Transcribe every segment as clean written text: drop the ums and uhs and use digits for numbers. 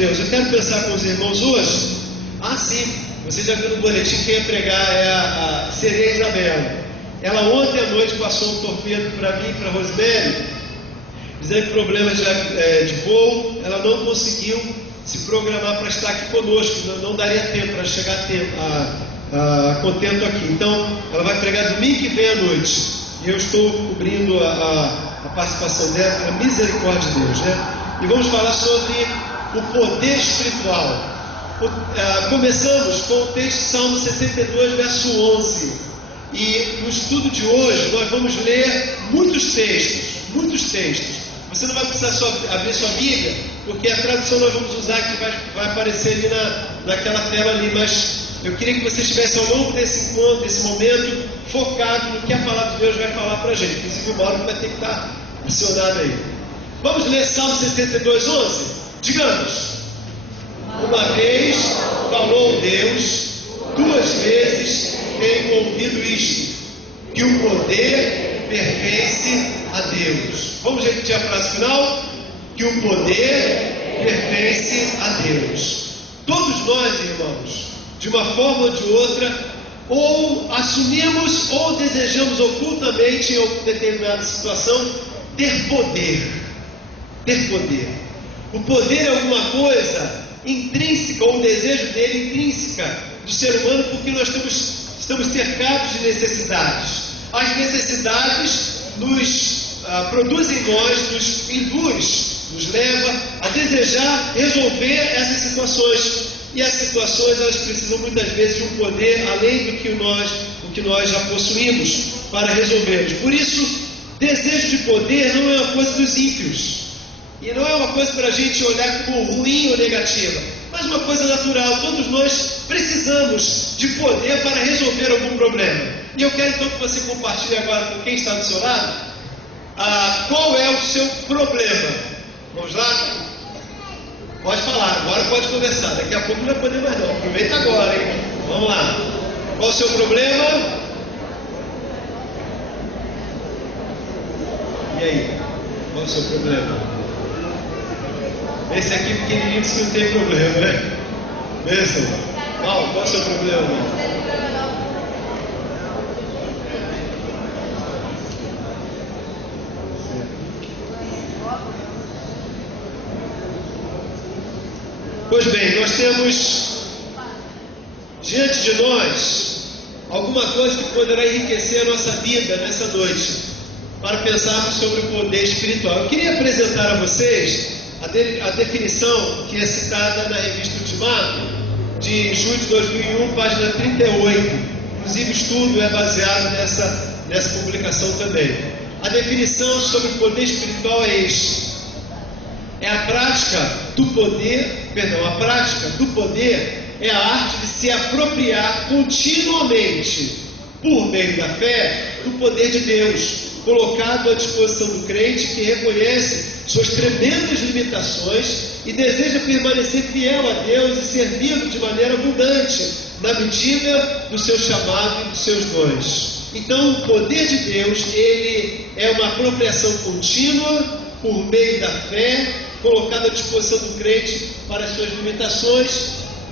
Deus. Eu quero pensar com os irmãos hoje. Ah, sim, você já viu no boletim quem ia pregar seria a Isabela. Ela ontem à noite passou um torpedo para mim e para a Rosemary, dizendo que problemas de voo, ela não conseguiu se programar para estar aqui conosco, não daria tempo para chegar a contento aqui. Então, ela vai pregar domingo que vem à noite, e eu estou cobrindo a participação dela pela misericórdia de Deus, né? E vamos falar sobre o poder espiritual. Começamos com o texto de Salmo 62, verso 11. E no estudo de hoje nós vamos ler muitos textos. Você não vai precisar só abrir sua Bíblia, porque a tradução nós vamos usar que vai aparecer ali naquela tela ali, mas eu queria que você estivesse ao longo desse encontro, desse momento, focado no que a palavra de Deus vai falar para a gente. Inclusive o Mauro vai ter que estar acionado aí. Vamos ler Salmo 62, 11? Digamos: uma vez falou Deus, duas vezes tenho ouvido isto, que o poder pertence a Deus. Vamos repetir a frase final? Que o poder pertence a Deus. Todos nós, irmãos, de uma forma ou de outra, ou assumimos ou desejamos ocultamente em determinada situação ter poder. Ter poder. O poder é alguma coisa intrínseca, ou o desejo dele intrínseca do ser humano, porque nós estamos cercados de necessidades. As necessidades nos produzem em nós, nos induz, nos leva a desejar resolver essas situações. E as situações, elas precisam muitas vezes de um poder além do que nós já possuímos para resolvermos. Por isso, desejo de poder não é uma coisa dos ímpios. E não é uma coisa para a gente olhar como ruim ou negativa, mas uma coisa natural. Todos nós precisamos de poder para resolver algum problema. E eu quero então que você compartilhe agora com quem está do seu lado qual é o seu problema. Vamos lá? Pode falar, agora pode conversar. Daqui a pouco não vai poder mais não. Aproveita agora, hein? Vamos lá. Qual o seu problema? E aí? Qual o seu problema? Esse aqui pequenininho disse que não tem problema, né? Bênção. Qual é o seu problema? Pois bem, nós temos diante de nós alguma coisa que poderá enriquecer a nossa vida nessa noite, para pensarmos sobre o poder espiritual. Eu queria apresentar a vocês a definição que é citada na revista Ultimato, de julho de 2001, página 38. Inclusive o estudo é baseado nessa publicação também. A definição sobre o poder espiritual é este: a prática do poder é a arte de se apropriar continuamente, por meio da fé, do poder de Deus, colocado à disposição do crente que reconhece suas tremendas limitações e deseja permanecer fiel a Deus e servi-lo de maneira abundante, na medida do seu chamado e dos seus dons. Então, o poder de Deus, ele é uma apropriação contínua, por meio da fé, colocado à disposição do crente para as suas limitações,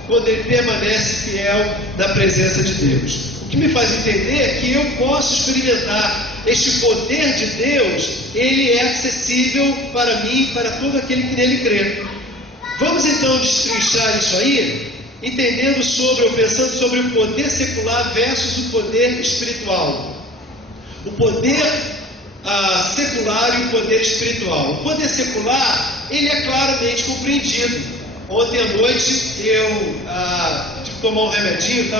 quando ele permanece fiel na presença de Deus. O que me faz entender é que eu posso experimentar este poder de Deus, ele é acessível para mim e para todo aquele que nele crê. Vamos então destrinchar isso aí, pensando sobre o poder secular versus o poder espiritual. O poder secular e o poder espiritual. O poder secular, ele é claramente compreendido. Ontem à noite eu tive que tomar um remedinho,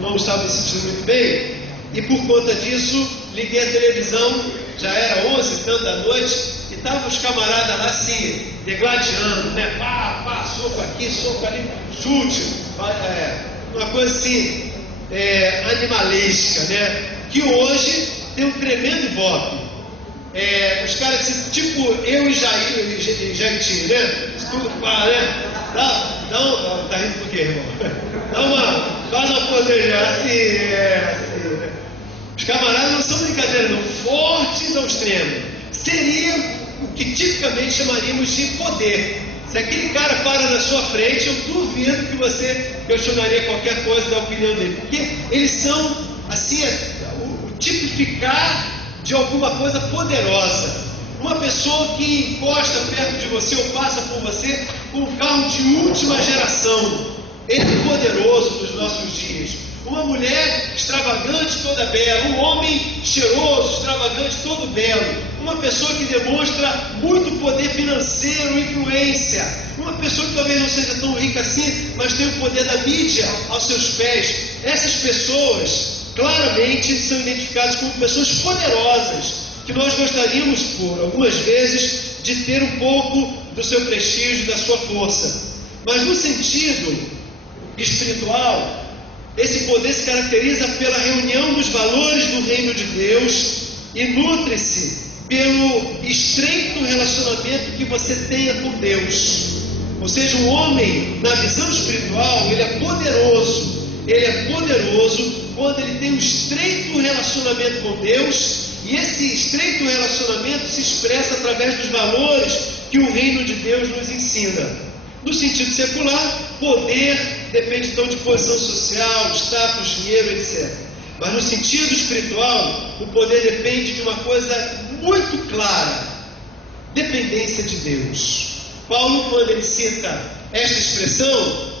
não estava me sentindo muito bem, e por conta disso liguei a televisão, já era 11 e tanto da noite, e estavam os camaradas lá assim, degladiando, né? Soco aqui, soco ali, chute, uma coisa assim, animalesca, né? Que hoje tem um tremendo ibope. Os caras, tipo eu e Jair, né? Tudo para, né? Tá rindo por quê, irmão? Faz uma poder assim, né? Os camaradas não são brincadeira, não, fortes ao extremo. Seria o que tipicamente chamaríamos de poder, Se aquele cara para na sua frente, eu duvido que você questionaria qualquer coisa da opinião dele, porque eles são, assim, o tipificar de alguma coisa poderosa. Uma pessoa que encosta perto de você ou passa por você com um carro de última geração, ele é poderoso nos nossos dias. Uma mulher extravagante, toda bela. Um homem cheiroso, extravagante, todo belo. Uma pessoa que demonstra muito poder financeiro, influência. Uma pessoa que talvez não seja tão rica assim, mas tem o poder da mídia aos seus pés. Essas pessoas claramente são identificadas como pessoas poderosas, que nós gostaríamos, por algumas vezes, de ter um pouco do seu prestígio, da sua força. Mas no sentido espiritual, esse poder se caracteriza pela reunião dos valores do reino de Deus e nutre-se pelo estreito relacionamento que você tenha com Deus. Ou seja, o homem, na visão espiritual, ele é poderoso. Ele é poderoso quando ele tem um estreito relacionamento com Deus, e esse estreito relacionamento se expressa através dos valores que o reino de Deus nos ensina. No sentido secular, poder depende então de posição social, status, dinheiro, etc. Mas no sentido espiritual, o poder depende de uma coisa muito clara: dependência de Deus. Paulo, quando ele cita esta expressão,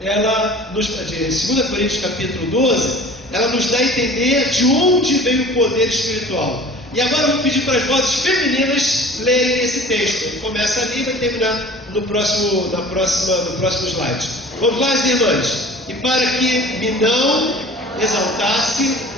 ela nos, de 2 Coríntios capítulo 12, ela nos dá a entender de onde vem o poder espiritual. E agora eu vou pedir para as vozes femininas lerem esse texto. Ele começa ali e vai terminar no próximo slide. Vamos lá, as irmãs. E para que me não exaltasse,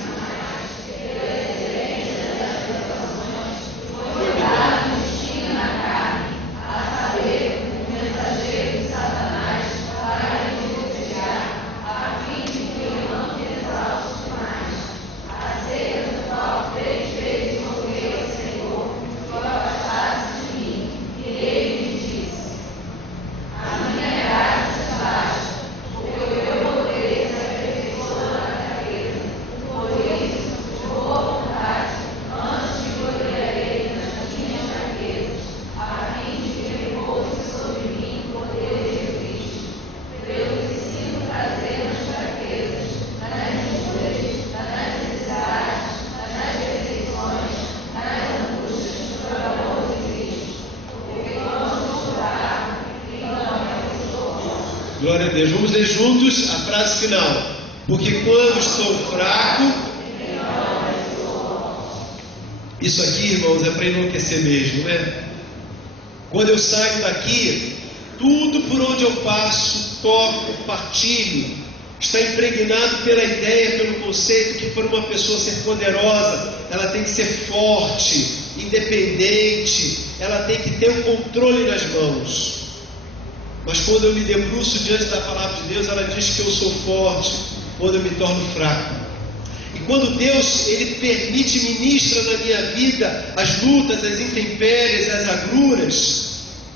glória a Deus. Vamos ler juntos a frase final. Porque quando estou fraco, isso aqui, irmãos, é para enlouquecer mesmo, né? Quando eu saio daqui, tudo por onde eu passo, toco, partilho, está impregnado pela ideia, pelo conceito que para uma pessoa ser poderosa, ela tem que ser forte, independente, ela tem que ter o controle nas mãos. Mas quando eu me debruço diante da palavra de Deus, ela diz que eu sou forte quando eu me torno fraco. E quando Deus, Ele permite, ministra na minha vida as lutas, as intempéries, as agruras,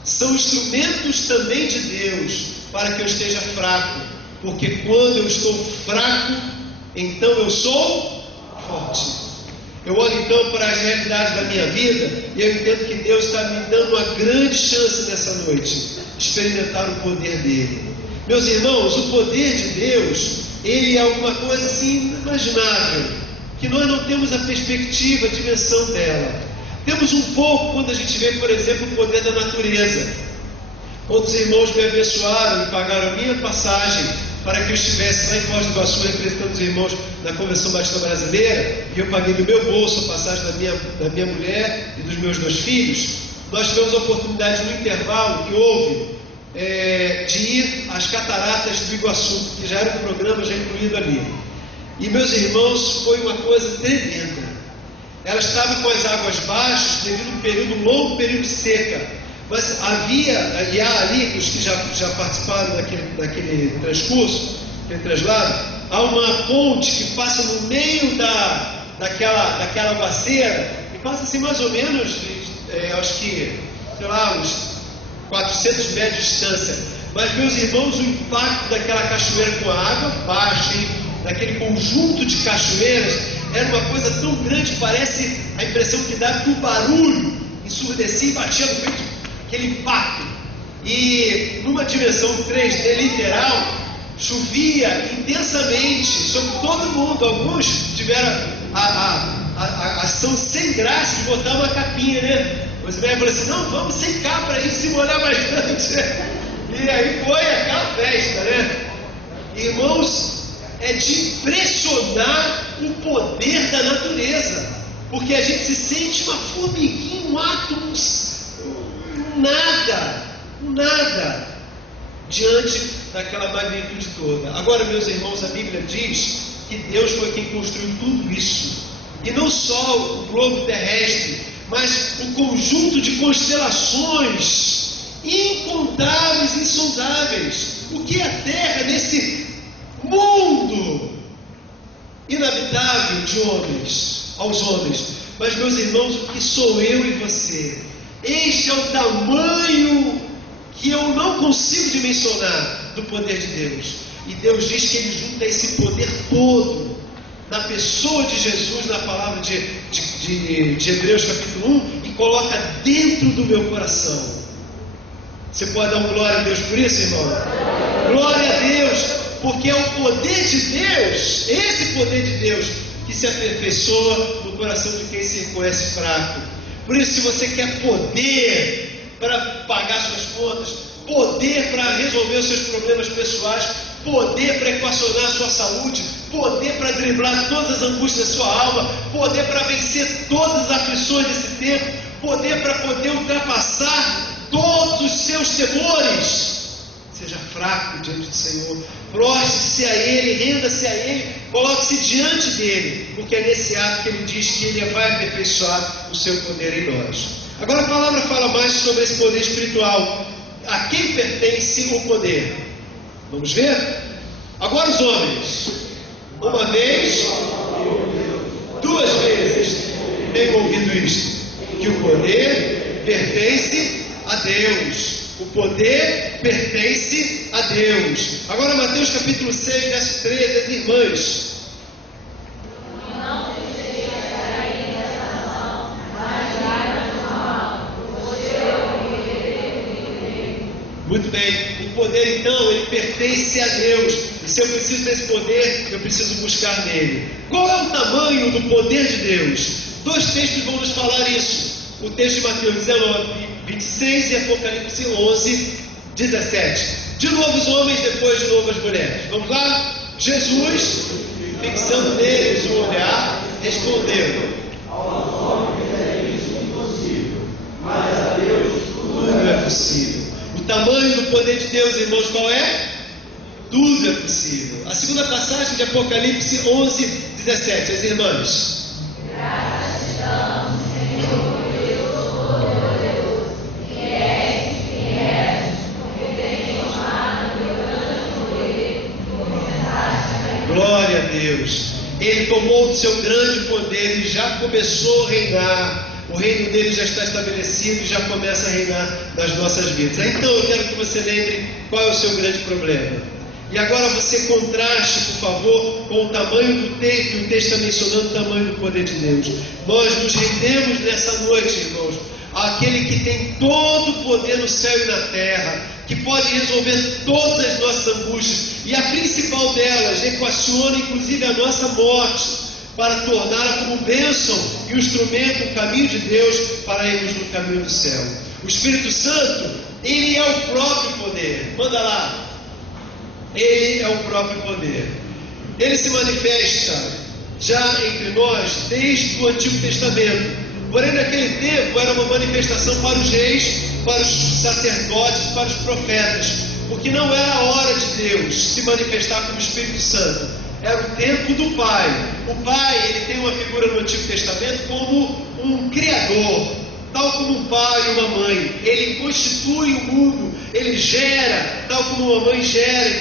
são instrumentos também de Deus para que eu esteja fraco. Porque quando eu estou fraco, então eu sou forte. Eu olho então para as realidades da minha vida e eu entendo que Deus está me dando uma grande chance nessa noite de experimentar o poder dele. Meus irmãos, o poder de Deus, ele é alguma coisa assim inimaginável, que nós não temos a perspectiva, a dimensão dela. Temos um pouco quando a gente vê, por exemplo, o poder da natureza. Outros irmãos me abençoaram e pagaram a minha passagem para que eu estivesse lá em Foz do Iguaçu representando os irmãos da Convenção Batista Brasileira, e eu paguei do meu bolso a passagem da minha mulher e dos meus 2 filhos. Nós tivemos a oportunidade no intervalo que houve de ir às cataratas do Iguaçu, que já era um programa já incluído ali. E meus irmãos, foi uma coisa tremenda. Ela estava com as águas baixas devido a um longo período seca. Mas havia, e há ali, os que já participaram daquele transcurso, aquele traslado, há uma ponte que passa no meio daquela aguaceira, e passa assim mais ou menos, acho que, sei lá, uns 400 metros de distância. Mas, meus irmãos, o impacto daquela cachoeira com a água baixa, daquele conjunto de cachoeiras, era uma coisa tão grande, parece a impressão que dá que o barulho ensurdecia e batia no peito, aquele impacto. E numa dimensão 3D literal, chovia intensamente sobre todo mundo. Alguns tiveram a ação sem graça de botar uma capinha, né? Você vai falar assim: não, vamos secar para a gente se molhar bastante. E aí foi aquela festa, né? Irmãos, é de impressionar o poder da natureza, porque a gente se sente uma formiguinha, um átomo, nada diante daquela magnitude toda. Agora, meus irmãos, a Bíblia diz que Deus foi quem construiu tudo isso, e não só o globo terrestre, mas o conjunto de constelações incontáveis, insondáveis. O que é a Terra nesse mundo inabitável de homens, aos homens? Mas, meus irmãos, o que sou eu e você? Este é o tamanho que eu não consigo dimensionar do poder de Deus. E Deus diz que Ele junta esse poder todo na pessoa de Jesus, na palavra de Hebreus capítulo 1, e coloca dentro do meu coração. Você pode dar um glória a Deus por isso, irmão? Glória a Deus, porque é o poder de Deus, esse poder de Deus, que se aperfeiçoa no coração de quem se conhece fraco. Por isso, se você quer poder para pagar suas contas, poder para resolver os seus problemas pessoais, poder para equacionar a sua saúde, poder para driblar todas as angústias da sua alma, poder para vencer todas as aflições desse tempo, poder para poder ultrapassar todos os seus temores. Seja fraco diante do Senhor, prostre-se a Ele, renda-se a Ele, coloque-se diante dEle, porque é nesse ato que Ele diz que Ele vai aperfeiçoar o seu poder em nós. Agora a palavra fala mais sobre esse poder espiritual. A quem pertence o poder? Vamos ver? Agora os homens, uma vez, duas vezes, tenho ouvido isto, que o poder pertence a Deus. O poder pertence a Deus. Agora Mateus capítulo 6, verso 13, as irmãs. Muito bem, o poder então, ele pertence a Deus. E se eu preciso desse poder, eu preciso buscar nele. Qual é o tamanho do poder de Deus? Dois textos vão nos falar isso. O texto de Mateus 19, 26 e Apocalipse 11, 17. De novo os homens, depois de novo as mulheres. Vamos lá? Jesus, fixando neles o olhar, respondeu: aos homens é isso impossível, mas a Deus tudo é possível. O tamanho do poder de Deus, irmãos, qual é? Tudo é possível. A segunda passagem de Apocalipse 11, 17. As irmãs. Graças te damos, Senhor. Glória a Deus. Ele tomou do seu grande poder e já começou a reinar. O reino dele já está estabelecido e já começa a reinar nas nossas vidas. Então eu quero que você lembre qual é o seu grande problema. E agora você contraste, por favor, com o tamanho do texto, que o texto está mencionando o tamanho do poder de Deus. Nós nos rendemos nessa noite, irmãos, àquele que tem todo o poder no céu e na terra, que pode resolver todas as nossas angústias, e a principal delas equaciona inclusive a nossa morte, para torná-la como bênção e o instrumento, o caminho de Deus para irmos no caminho do céu. O Espírito Santo, ele é o próprio poder. Manda lá. Ele é o próprio poder. Ele se manifesta já entre nós desde o Antigo Testamento. Porém, naquele tempo era uma manifestação para os reis, para os sacerdotes, para os profetas, porque não era a hora de Deus se manifestar como Espírito Santo. Era o tempo do Pai. O Pai, ele tem uma figura no Antigo Testamento como um criador, tal como um pai e uma mãe. Ele constitui o mundo, ele gera, tal como uma mãe gera e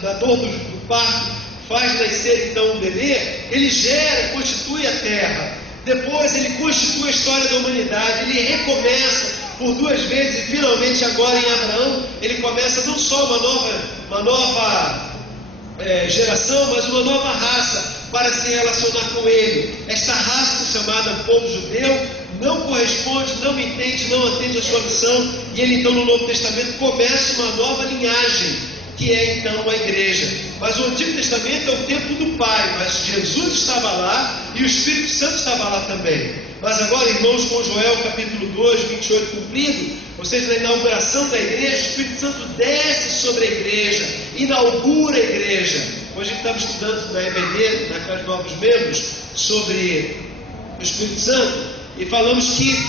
da dor do parto faz nascer então um bebê. Ele gera, constitui a terra. Depois ele constitui a história da humanidade, ele recomeça por duas vezes e finalmente agora em Abraão, ele começa não só uma nova geração, mas uma nova raça para se relacionar com ele. Esta raça chamada povo judeu não corresponde, não entende, não atende a sua missão, e ele então no Novo Testamento começa uma nova linhagem, que é então a igreja. Mas o Antigo Testamento é o tempo do Pai, mas Jesus estava lá e o Espírito Santo estava lá também. Mas agora, irmãos, com Joel capítulo 2, 28 cumprido, ou seja, na inauguração da igreja, o Espírito Santo desce sobre a igreja, inaugura a igreja. Hoje a gente estava estudando na EBD, na Casa de Novos Membros, sobre o Espírito Santo, e falamos que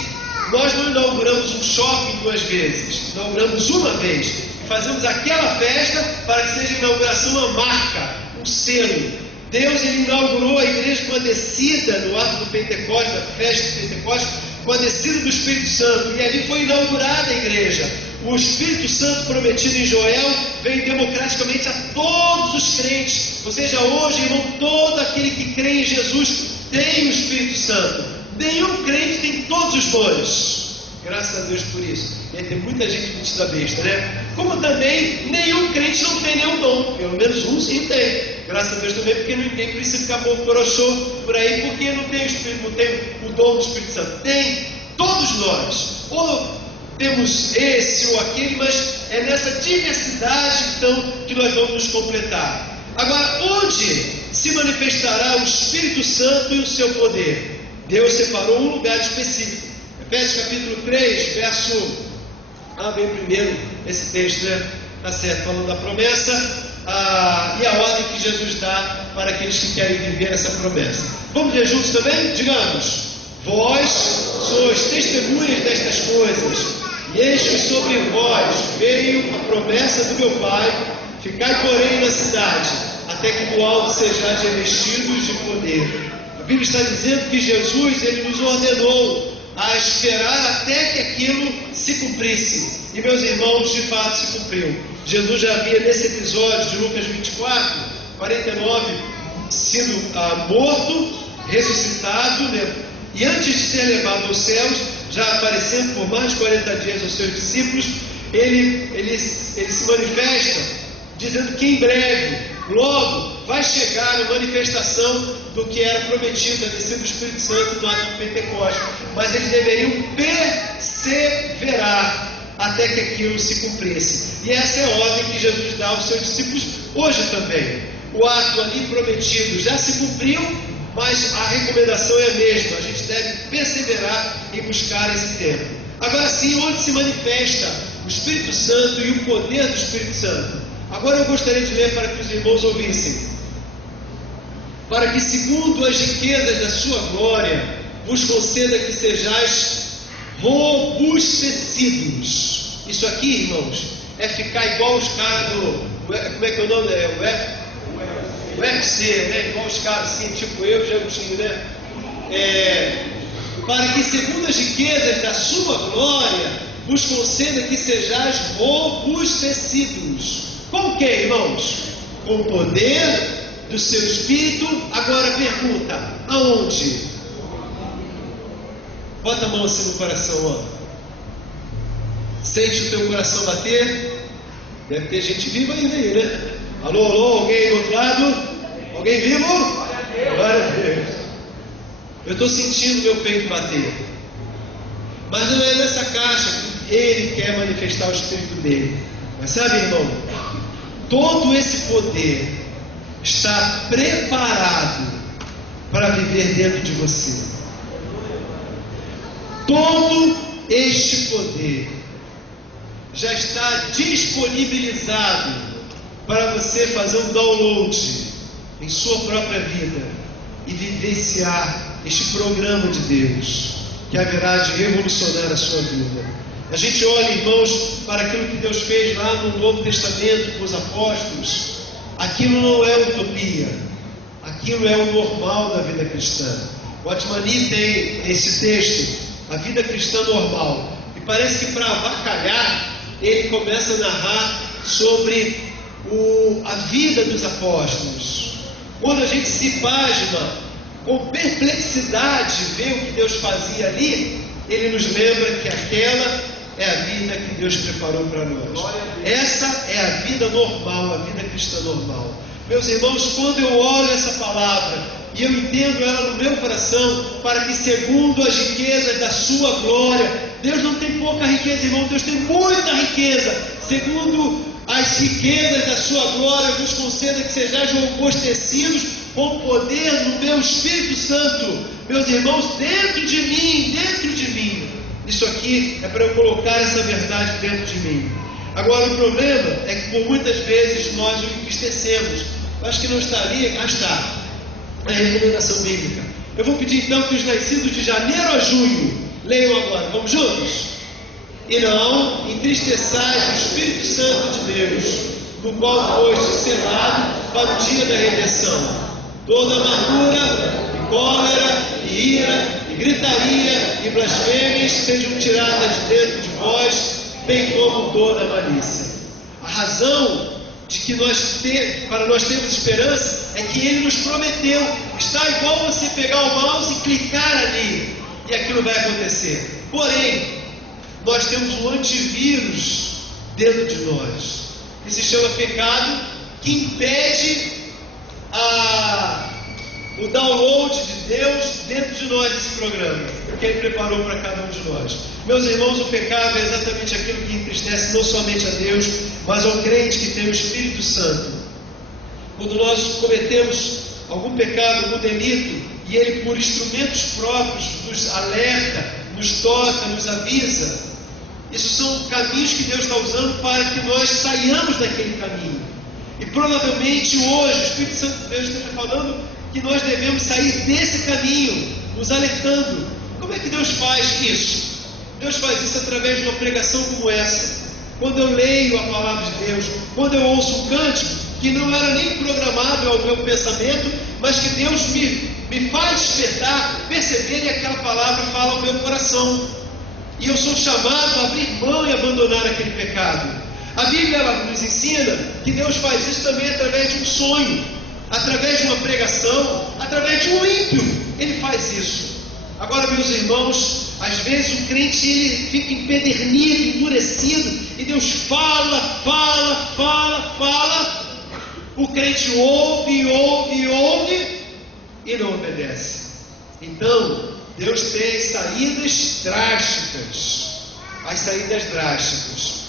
nós não inauguramos um shopping 2 vezes, inauguramos uma vez, e fazemos aquela festa para que seja a inauguração uma marca, um selo. Deus ele inaugurou a igreja com a descida no ato do Pentecostes, da festa do Pentecostes, com a descida do Espírito Santo, e ali foi inaugurada a igreja. O Espírito Santo prometido em Joel veio democraticamente a todos os crentes, ou seja, hoje, irmão, todo aquele que crê em Jesus tem o Espírito Santo. Nenhum crente tem todos os dons. Graças a Deus por isso. E aí tem muita gente metida besta, né? Como também nenhum crente não tem nenhum dom. Pelo menos um sim tem. Graças a Deus também, porque ninguém precisa ficar borochô por aí, porque não tem o Espírito, não tem o dom do Espírito Santo. Tem todos nós. Ou temos esse ou aquele, mas é nessa diversidade então que nós vamos nos completar. Agora, onde se manifestará o Espírito Santo e o seu poder? Deus separou um lugar específico. Efésios capítulo 3, verso... vem primeiro esse texto, né? Está certo, falando da promessa e a ordem que Jesus dá para aqueles que querem viver essa promessa. Vamos ler juntos também? Digamos: vós sois testemunhas destas coisas, e eis que sobre vós veio a promessa do meu Pai. Ficai, porém, na cidade, até que do alto sejais revestidos de poder. A Bíblia está dizendo que Jesus ele nos ordenou a esperar até que aquilo se cumprisse. E meus irmãos, de fato se cumpriu. Jesus já havia nesse episódio de Lucas 24, 49, sido morto, ressuscitado, né? E antes de ser levado aos céus, já aparecendo por mais de 40 dias aos seus discípulos, ele se manifesta dizendo que em breve, logo, vai chegar a manifestação do que era prometido, a descida do Espírito Santo no ato do Pentecostes. Mas eles deveriam perseverar até que aquilo se cumprisse. E essa é a ordem que Jesus dá aos seus discípulos hoje também. O ato ali prometido já se cumpriu, mas a recomendação é a mesma. A gente deve perseverar em buscar esse tempo. Agora sim, onde se manifesta o Espírito Santo e o poder do Espírito Santo? Agora eu gostaria de ler para que os irmãos ouvissem. Para que, segundo as riquezas da sua glória, vos conceda que sejais robustecidos. Isso aqui, irmãos, é ficar igual os caras do... Como é que é o nome? O UFC, né? Igual os caras assim, tipo eu, Jagutinho, né? Para que, segundo as riquezas da sua glória, vos conceda que sejais robustecidos. Com o que, irmãos? Com o poder do seu Espírito. Agora pergunta, aonde? Bota a mão assim no coração, ó. Sente o teu coração bater. Deve ter gente viva ainda aí, né? Alô, alô, alguém do outro lado? Alguém vivo? Glória a Deus. Eu estou sentindo meu peito bater. Mas não é nessa caixa que Ele quer manifestar o Espírito dele. Mas sabe, irmão, todo esse poder está preparado para viver dentro de você. Todo este poder já está disponibilizado para você fazer um download em sua própria vida e vivenciar este programa de Deus que haverá de revolucionar a sua vida. A gente olha, irmãos, para aquilo que Deus fez lá no Novo Testamento com os apóstolos. Aquilo não é utopia, aquilo é o normal da vida cristã. O Atmani tem esse texto, a vida cristã normal, e parece que para avacalhar, ele começa a narrar sobre a vida dos apóstolos. Quando a gente se pasma, com perplexidade, vê o que Deus fazia ali, ele nos lembra que aquela é a vida que Deus preparou para nós. Essa é a vida normal, a vida cristã normal. Meus irmãos, quando eu olho essa palavra e eu entendo ela no meu coração, para que segundo as riquezas da sua glória, Deus não tem pouca riqueza, irmão, Deus tem muita riqueza, segundo as riquezas da sua glória, nos conceda que sejais robustecidos com poder no meu Espírito Santo, meus irmãos, dentro de mim. Isso aqui é para eu colocar essa verdade dentro de mim. Agora, o problema é que por muitas vezes nós o entristecemos. Eu acho que não estaria, está a recomendação bíblica. Eu vou pedir então que os nascidos de janeiro a junho leiam agora, vamos juntos? E não entristeçais o Espírito Santo de Deus, no qual foste selado para o dia da redenção. Toda amargura, e cólera, e ira, e gritaria, e blasfêmias sejam tiradas de dentro de vós, bem como toda malícia. A razão de que para nós termos esperança é que Ele nos prometeu. Está igual você pegar o mouse e clicar ali, e aquilo vai acontecer. Porém, nós temos um antivírus dentro de nós, que se chama pecado, que impede o download de Deus dentro de nós desse programa, que Ele preparou para cada um de nós. Meus irmãos, o pecado é exatamente aquilo que entristece não somente a Deus, mas ao crente que tem o Espírito Santo. Quando nós cometemos algum pecado, algum delito, e Ele por instrumentos próprios nos alerta, nos toca, nos avisa, isso são caminhos que Deus está usando para que nós saiamos daquele caminho. E provavelmente hoje o Espírito Santo de Deus esteja falando que nós devemos sair desse caminho, nos alertando. Como é que Deus faz isso? Deus faz isso através de uma pregação como essa. Quando eu leio a palavra de Deus, quando eu ouço um cântico que não era nem programado ao meu pensamento, mas que Deus me faz despertar, perceber que aquela palavra fala ao meu coração. E eu sou chamado a abrir mão e abandonar aquele pecado. A Bíblia ela nos ensina que Deus faz isso também através de um sonho, através de uma pregação, através de um ímpio. Ele faz isso. Agora, meus irmãos, às vezes o crente ele fica empedernido, endurecido, e Deus fala. O crente ouve e não obedece. Então, Deus tem saídas drásticas. As saídas drásticas.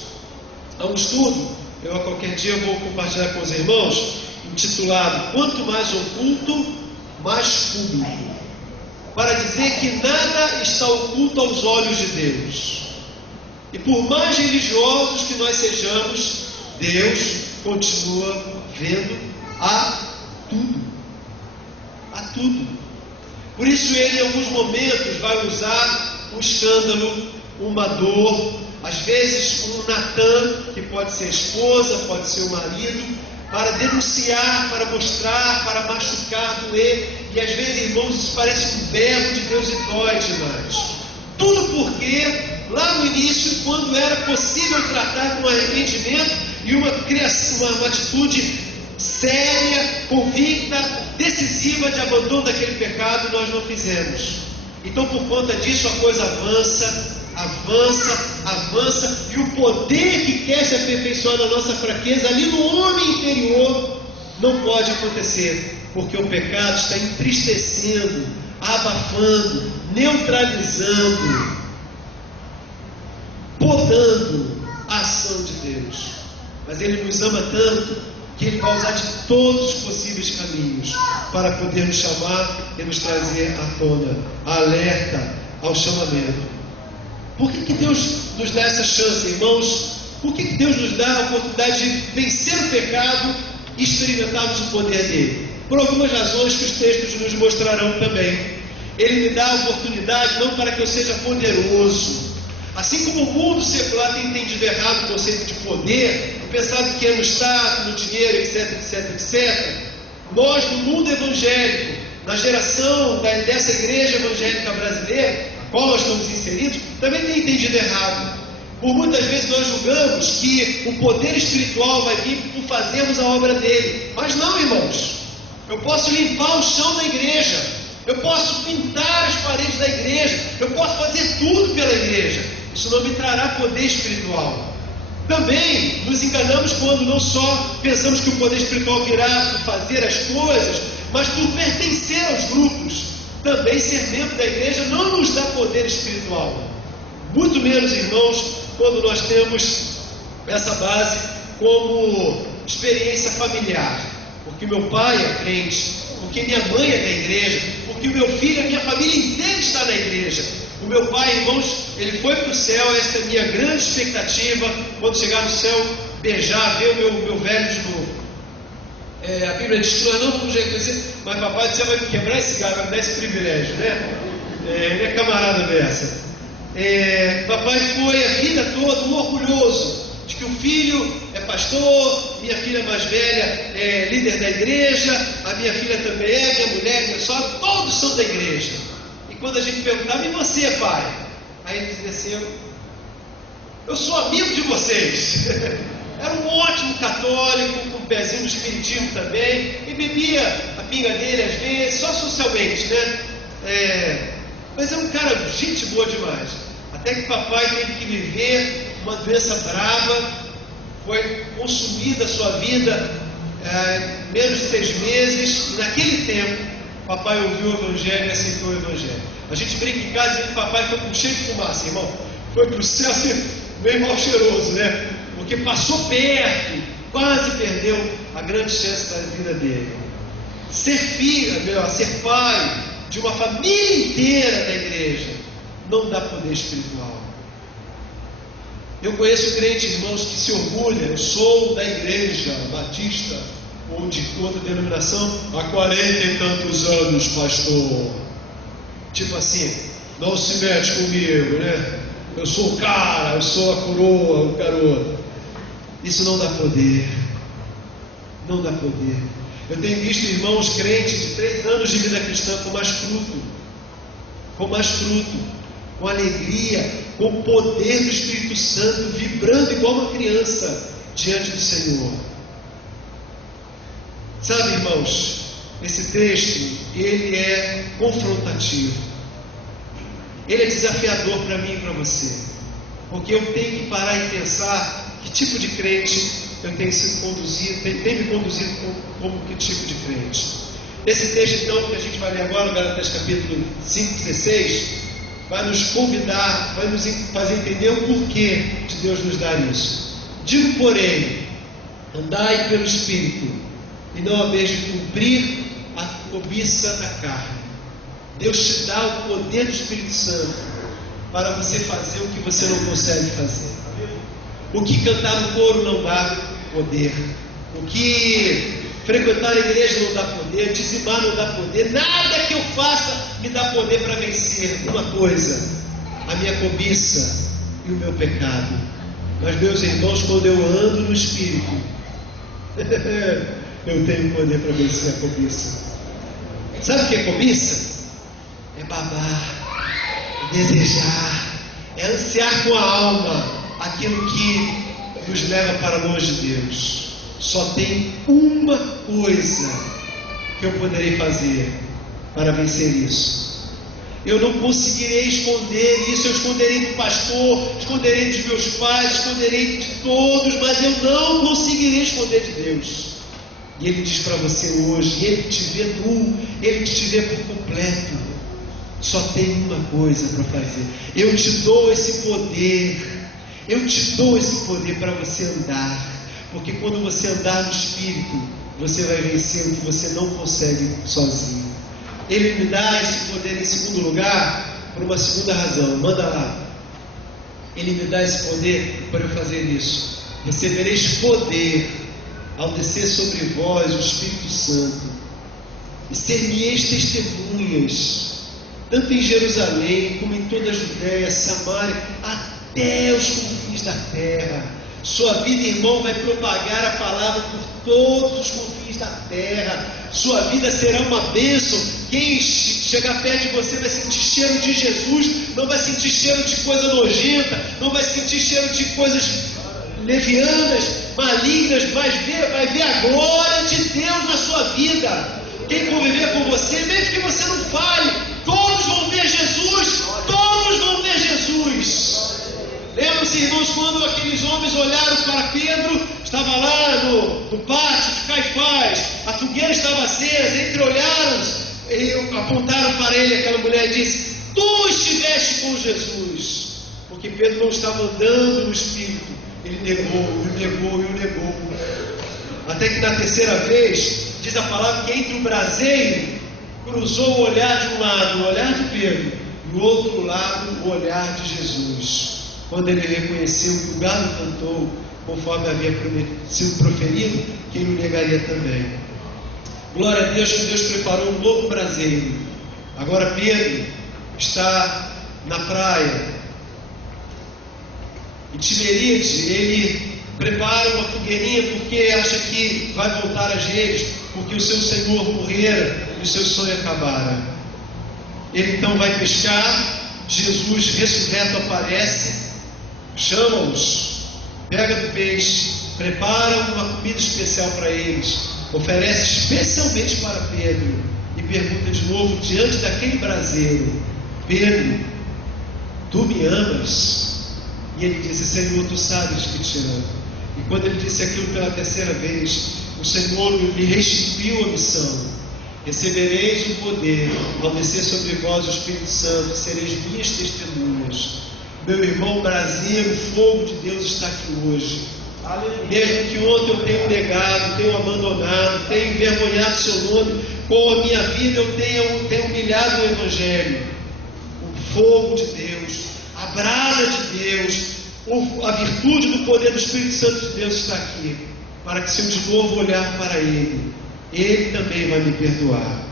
Há um estudo, eu a qualquer dia vou compartilhar com os irmãos, intitulado Quanto mais oculto, mais público, para dizer que nada está oculto aos olhos de Deus. E por mais religiosos que nós sejamos, Deus continua vendo a tudo. A tudo. Por isso Ele em alguns momentos vai usar um escândalo, uma dor, às vezes um Natan, que pode ser a esposa, pode ser o marido, para denunciar, para mostrar, para machucar, doer. E às vezes, irmãos, isso parece um verbo de Deus e dói demais. Tudo porque, lá no início, quando era possível tratar com arrependimento e uma atitude séria, convicta, decisiva de abandono daquele pecado, nós não fizemos. Então, por conta disso, a coisa avança, e o poder que quer se aperfeiçoar na nossa fraqueza, ali no homem interior, não pode acontecer, porque o pecado está entristecendo, abafando, neutralizando, podando a ação de Deus. Mas Ele nos ama tanto que Ele vai usar de todos os possíveis caminhos para poder nos chamar e nos trazer à tona, alerta ao chamamento. Por que Deus nos dá essa chance, irmãos? Por que Deus nos dá a oportunidade de vencer o pecado e experimentarmos o poder dele? Por algumas razões que os textos nos mostrarão também. Ele me dá a oportunidade não para que eu seja poderoso. Assim como o mundo secular tem entendido errado o conceito de poder, pensado que é no status, no dinheiro, etc. Nós, no mundo evangélico, na geração dessa igreja evangélica brasileira, a qual nós estamos inseridos, também tem entendido errado. Por muitas vezes nós julgamos que o poder espiritual vai vir por fazermos a obra dele. Mas não, irmãos. Eu posso limpar o chão da igreja, eu posso pintar as paredes da igreja, eu posso fazer tudo pela igreja. Isso não me trará poder espiritual. Também nos enganamos quando não só pensamos que o poder espiritual virá por fazer as coisas, mas por pertencer aos grupos. Também ser membro da igreja não nos dá poder espiritual. Muito menos, irmãos, quando nós temos essa base como experiência familiar. Porque meu pai é crente, porque minha mãe é da igreja, porque o meu filho, a minha família inteira está na igreja. O meu pai, irmãos, ele foi para o céu. Essa é a minha grande expectativa, quando chegar no céu, beijar, ver o meu velho de novo. A Bíblia diz que nós não vamos reconhecer, mas papai do céu vai me quebrar esse galho, vai me dar esse privilégio, né? Ele é camarada dessa. Papai foi a vida toda orgulhoso de que o filho é pastor, minha filha mais velha é líder da igreja, a minha filha também é, minha mulher, minha sogra, todos são da igreja. E quando a gente perguntava, e você, pai? Aí ele dizia assim, eu sou amigo de vocês. Era um ótimo católico, com um pezinho no espiritismo também, e bebia a pinga dele às vezes, só socialmente, né? Mas é um cara, gente boa demais. Até que papai teve que viver uma doença brava, foi consumida a sua vida em menos de 6 meses, e naquele tempo, papai ouviu o Evangelho e aceitou o Evangelho. A gente brinca em casa dizendo que papai foi com cheio de fumaça, irmão. Foi para o céu assim, meio mal cheiroso, né? Porque passou perto, quase perdeu a grande chance da vida dele. Ser filho, melhor, ser pai de uma família inteira da igreja não dá poder espiritual. Eu conheço crentes, irmãos, que se orgulham. Eu sou da igreja batista ou de outra denominação há 40 e tantos anos, pastor. Tipo assim, não se mete comigo, né? Eu sou o cara, eu sou a coroa, o garoto. Isso não dá poder. Não dá poder. Eu tenho visto irmãos crentes de 3 anos de vida cristã com mais fruto, com alegria, com o poder do Espírito Santo, vibrando igual uma criança diante do Senhor. Sabe, irmãos, esse texto, ele é confrontativo. Ele é desafiador para mim e para você, porque eu tenho que parar e pensar que tipo de crente eu tenho sido conduzido, tem me conduzido como que tipo de crente. Esse texto, então, que a gente vai ler agora, Gálatas capítulo 5:16, vai nos convidar, vai nos fazer entender o porquê de Deus nos dar isso. Digo, porém, andai pelo Espírito, e não a vez de cumprir a cobiça da carne. Deus te dá o poder do Espírito Santo para você fazer o que você não consegue fazer. O que cantar no coro não dá poder. O que frequentar a igreja não dá poder. Dizimar não dá poder. Nada que eu faça me dá poder para vencer uma coisa: a minha cobiça e o meu pecado. Mas, meus irmãos, quando eu ando no Espírito, eu tenho poder para vencer a cobiça. Sabe o que é cobiça? É babar, é desejar, é ansiar com a alma aquilo que nos leva para longe de Deus. Só tem uma coisa que eu poderei fazer para vencer isso. Eu não conseguirei esconder isso. Eu esconderei do pastor, esconderei dos meus pais, esconderei de todos, mas eu não conseguirei esconder de Deus. E Ele diz para você hoje: Ele te vê nu, Ele te vê por completo. Só tem uma coisa para fazer. Eu te dou esse poder. Eu te dou esse poder para você andar. Porque quando você andar no Espírito, você vai vencer o que você não consegue sozinho. Ele me dá esse poder em segundo lugar, por uma segunda razão. Manda lá. Ele me dá esse poder para eu fazer isso. Recebereis poder ao descer sobre vós o Espírito Santo, e ser-me-eis testemunhas, tanto em Jerusalém, como em toda a Judéia, Samaria, até os confins da terra. Sua vida, irmão, vai propagar a palavra por todos os confins da terra. Sua vida será uma bênção. Quem chegar perto de você vai sentir cheiro de Jesus, não vai sentir cheiro de coisa nojenta, não vai sentir cheiro de coisas levianas, malignas, vai ver a glória de Deus na sua vida. Quem conviver com você, mesmo que você não fale, todos vão ver Jesus, todos vão ver Jesus. Lembram-se, irmãos, quando aqueles homens olharam para Pedro, estava lá no pátio de Caifás, a fogueira estava acesa, entreolharam e apontaram para ele. Aquela mulher disse: tu estiveste com Jesus. Porque Pedro não estava andando no Espírito, ele negou. Até que na terceira vez, diz a palavra que entre o braseiro cruzou o olhar de um lado, o olhar de Pedro, e do outro lado, o olhar de Jesus. Quando ele reconheceu que o galo cantou, conforme havia sido proferido, que ele o negaria também. Glória a Deus que Deus preparou um novo braseiro. Agora Pedro está na praia. Em Tiberíades, ele prepara uma fogueirinha porque acha que vai voltar às redes, porque o seu Senhor morrera e o seu sonho acabara. Ele então vai pescar. Jesus ressurreto aparece, chama-os, pega do peixe, prepara uma comida especial para eles, oferece especialmente para Pedro e pergunta de novo diante daquele braseiro: Pedro, tu me amas? E ele disse: Senhor, tu sabes que te amo. E quando ele disse aquilo pela terceira vez, o Senhor lhe restituiu a missão: recebereis o poder ao descer sobre vós o Espírito Santo, sereis minhas testemunhas. Meu irmão, o braseiro, o fogo de Deus está aqui hoje. Mesmo que ontem eu tenha negado, tenha abandonado, tenha envergonhado seu nome, com a minha vida eu tenha humilhado o Evangelho, o fogo de Deus, a brasa de Deus, a virtude do poder do Espírito Santo de Deus está aqui, para que se eu de novo olhar para Ele, Ele também vai me perdoar.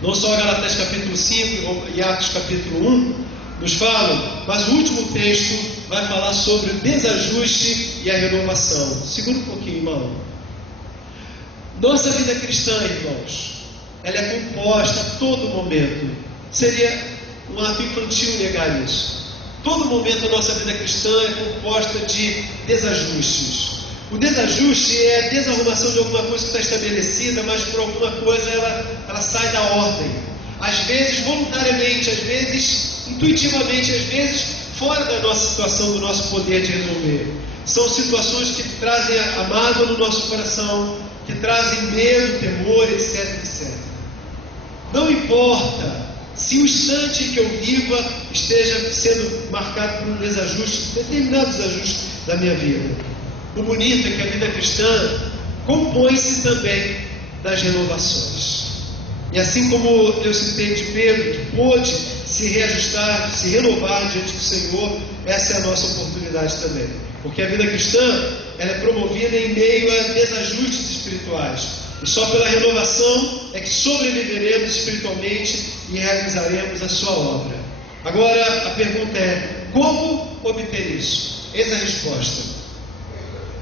Não só Galatas capítulo 5 e Atos capítulo 1 nos falam, mas o último texto vai falar sobre o desajuste e a renovação. Segura um pouquinho, irmão. Nossa vida cristã, irmãos, ela é composta a todo momento. Seria um ato infantil negar isso. Todo momento a nossa vida cristã é composta de desajustes. O desajuste é a desarrumação de alguma coisa que está estabelecida, mas por alguma coisa ela sai da ordem. Às vezes voluntariamente, às vezes intuitivamente, às vezes fora da nossa situação, do nosso poder de resolver. São situações que trazem a mágoa no nosso coração, que trazem medo, temor, etc. Não importa se o instante que eu viva esteja sendo marcado por um desajuste, determinado desajuste da minha vida. O bonito é que a vida cristã compõe-se também das renovações. E assim como eu citei de Pedro, que pôde se reajustar, se renovar diante do Senhor, essa é a nossa oportunidade também. Porque a vida cristã, ela é promovida em meio a desajustes espirituais. E só pela renovação é que sobreviveremos espiritualmente e realizaremos a sua obra. Agora a pergunta é: como obter isso? Eis a resposta.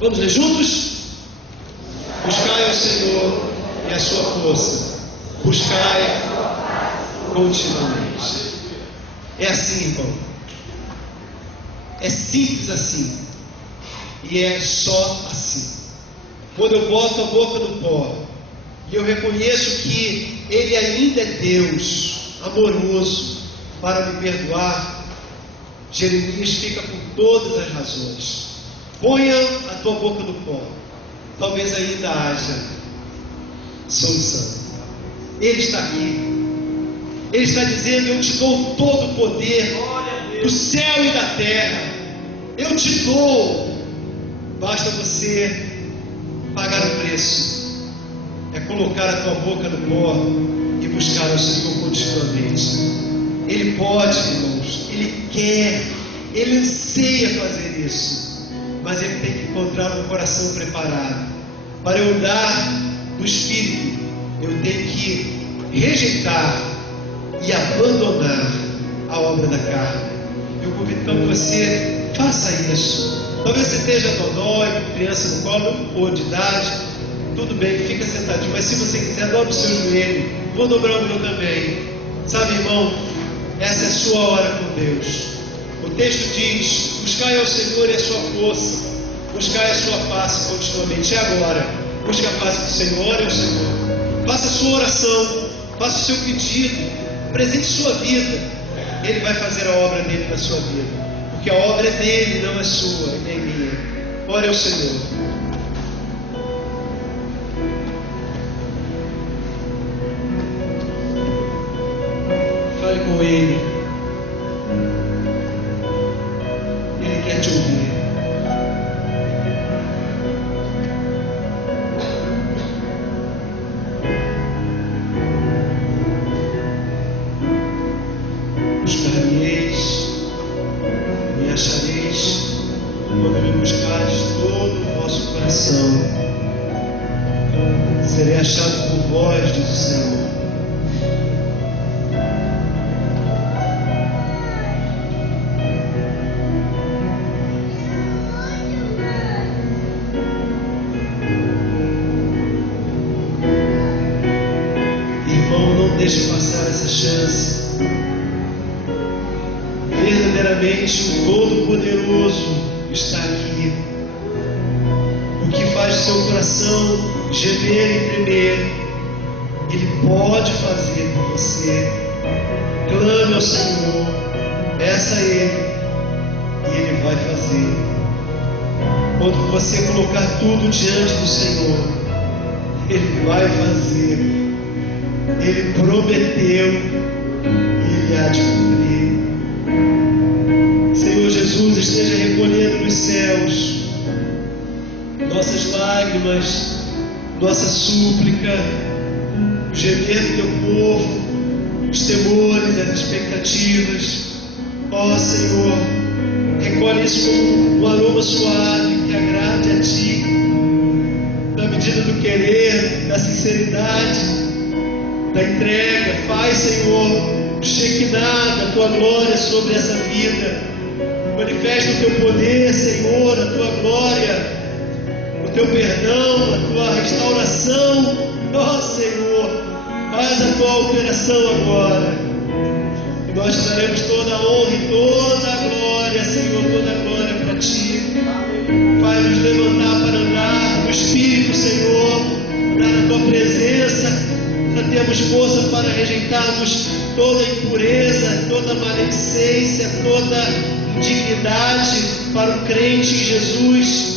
Vamos ler juntos? Buscai ao Senhor e a sua força. Buscai continuamente. É assim, irmão. É simples assim. E é só assim. Quando eu boto a boca no pó e eu reconheço que Ele ainda é Deus amoroso para me perdoar, Jeremias fica com todas as razões. Ponha a tua boca no pó. Talvez ainda haja solução. Ele está aqui. Ele está dizendo: eu te dou todo o poder do céu e da terra. Eu te dou. Basta você pagar o preço. É colocar a tua boca no pó e buscar o Senhor continuamente. Ele pode, irmãos. Ele quer. Ele anseia fazer isso. Mas ele tem que encontrar um coração preparado. Para eu dar do Espírito, eu tenho que rejeitar e abandonar a obra da carne. Eu convido então que você faça isso. Talvez você esteja dodói, com criança no colo ou de idade, tudo bem, fica sentadinho, mas se você quiser, dobra o seu joelho, vou dobrar o meu também. Sabe, irmão, essa é a sua hora com Deus. O texto diz: buscai ao Senhor e a sua força, buscai a sua face continuamente. É agora. Busca a face do Senhor, ore ao Senhor. Faça a sua oração, faça o seu pedido, apresente sua vida. Ele vai fazer a obra dele na sua vida. porque a obra é dele, não é sua e nem minha. Ore ao Senhor. Fale com Ele. Ele quer te ouvir. Buscar-me-eis, me achareis, quando me buscardes todo o vosso coração. Serei achado por vós, diz o Senhor. Irmão, não deixe passar essa chance. Verdadeiramente o Todo-Poderoso está aqui. O que faz o seu coração gemer e tremer, Ele pode fazer por você. Clame ao Senhor, peça a Ele, e Ele vai fazer. Quando você colocar tudo diante do Senhor, Ele vai fazer. Ele prometeu e Ele há de cumprir. Senhor Jesus, esteja recolhendo nos céus nossas lágrimas, nossa súplica, o gemer do teu povo, os temores, as expectativas. Ó Senhor, recolhe isso como um aroma suave que agrade a Ti, na medida do querer, da sinceridade, da entrega. Faz, Senhor, Shekinah da Tua glória sobre essa vida. Manifesta o Teu poder, Senhor, a Tua glória, o Teu perdão, a Tua restauração. Ó Senhor, faz a Tua operação agora. E nós te daremos toda a honra e toda a glória, Senhor, toda a glória para Ti. Faz nos levantar para andar no Espírito, Senhor, andar na Tua presença, para termos força para rejeitarmos toda impureza, toda maledicência, toda indignidade para o crente em Jesus.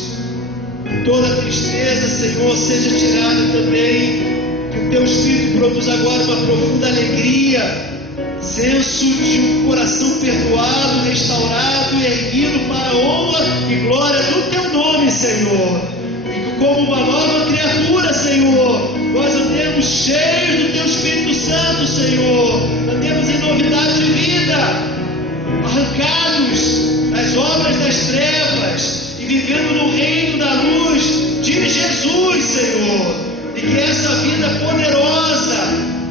Toda tristeza, Senhor, seja tirada também. Que o Teu Espírito produza agora uma profunda alegria, senso de um coração perdoado, restaurado e erguido para a honra e glória do Teu nome, Senhor. E que como uma nova criatura, Senhor, nós andemos cheios do Teu Espírito Santo, Senhor. Andemos em novidade de vida, arrancados das obras das trevas e vivendo no reino da luz de Jesus, Senhor. E que essa vida poderosa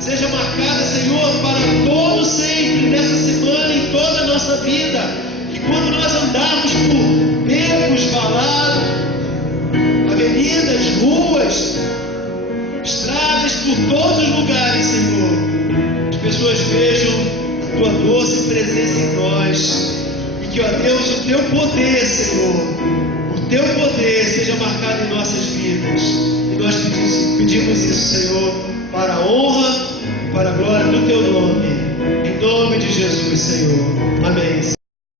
seja marcada, Senhor, para todo sempre, nessa semana, em toda a nossa vida. Que quando nós andarmos por becos, baladas, avenidas, ruas, estradas, por todos os lugares, Senhor, as pessoas vejam a Tua doce presença em nós. E que, ó Deus, o Teu poder, Senhor, o Teu poder seja marcado em nossas vidas. E nós pedimos isso, Senhor, para a honra e para a glória do Teu nome. Em nome de Jesus, Senhor. Amém.